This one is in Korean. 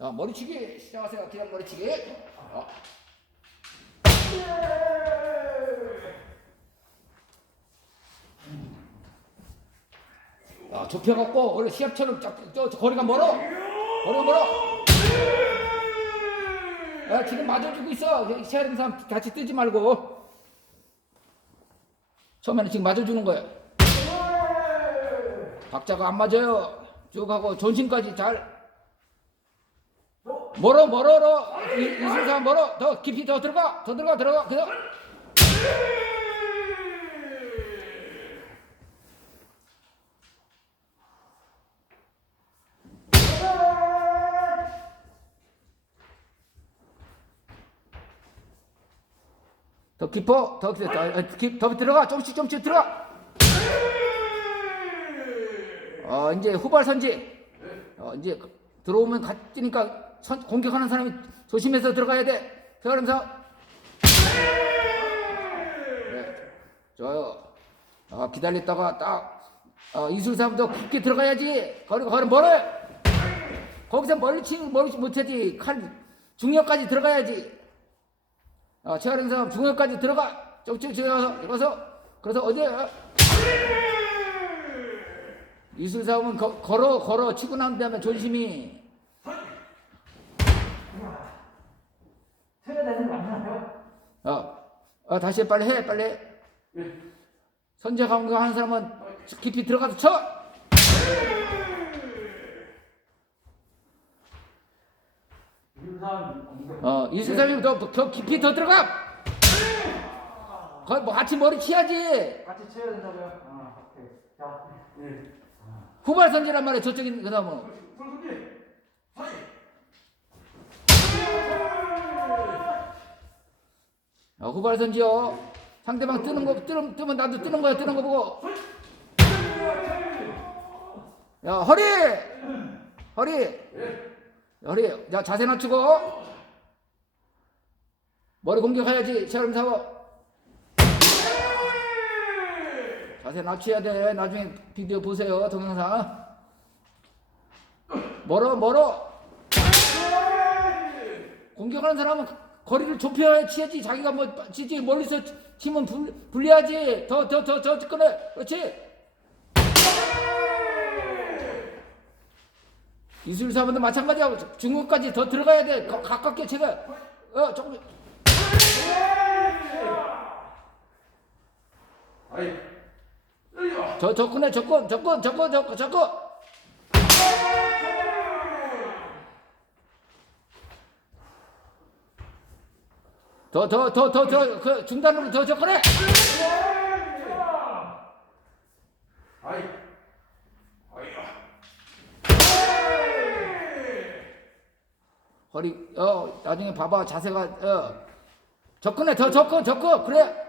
어, 머리치기 시작하세요. 기랑 머리치기. 어. 아, 좁혀갖고 원래 시합처럼 쫙, 저, 저 거리가 멀어. 거리가 멀어. 야, 지금 맞아주고 있어. 시합하는 사람 같이 뜨지 말고. 처음에는 지금 맞아주는 거야. 박자가 안 맞아요. 쭉 하고 전신까지 잘. 멀어 멀어로. 이- 이순사 멀어. 더 깊이 더 들어가. 더 들어가 들어가. 그래 더 깊어? 더 깊어 더, 어, 깊- 더 들어가. 조금씩 조금씩 들어가. 어 이제 후발 선지. 어 이제 들어오면 갓지니까 선, 공격하는 사람이 조심해서 들어가야 돼. 들어가면서. 네 좋아요. 어, 기다렸다가 딱 어, 이술사부터 깊게 들어가야지. 거리가 거리 멀어. 거기서 멀리 치면 멀리 못하지. 칼 중력까지 들어가야지. 어, 최하령 사람 중역까지 들어가. 쪽쪽 들어가서 들어가서. 그래서 어디 어? 이술 사업은 거, 걸어 걸어. 치고 난 다음에 조심히 되는 거? 어, 어 다시 해, 빨리 해 빨리 해. 선제 감각 하는 사람은 깊이 들어가서 쳐. 어 이술 사람이 더, 더 깊이 더 들어가. 거의 뭐 같이 머리 치야지. 같이 쳐야 된다고요? 아, 오케이. 자, 예. 후발 선지란 말이야 저쪽인 그 다음은. 어, 후발 선지요. 상대방 뜨는 거 뜨면, 뜨면 나도 뜨는 거야 뜨는 거 보고. 야 허리! 허리! 허리 야 자세 낮추고. 머리 공격해야지 시험 사고 자세 낮춰야 돼. 나중에 비디오 보세요 동영상. 멀어 멀어. 공격하는 사람은 거리를 좁혀야 치야지 자기가 뭐 치지 멀리서 치면 불, 불리하지. 더 더 더더 접근해. 그렇지? 이술사분도 마찬가지야. 중국까지 더 들어가야 돼. 가, 가깝게 제가 어 조금. 아이, 여기요. 저 접근해. 접근 접근 접근 접근 접근 더 더 더 더 더 그 중단으로 더 접근해 아이. 허리 어 나중에 봐봐 자세가 어. 접근해 더 접근 접근! 그래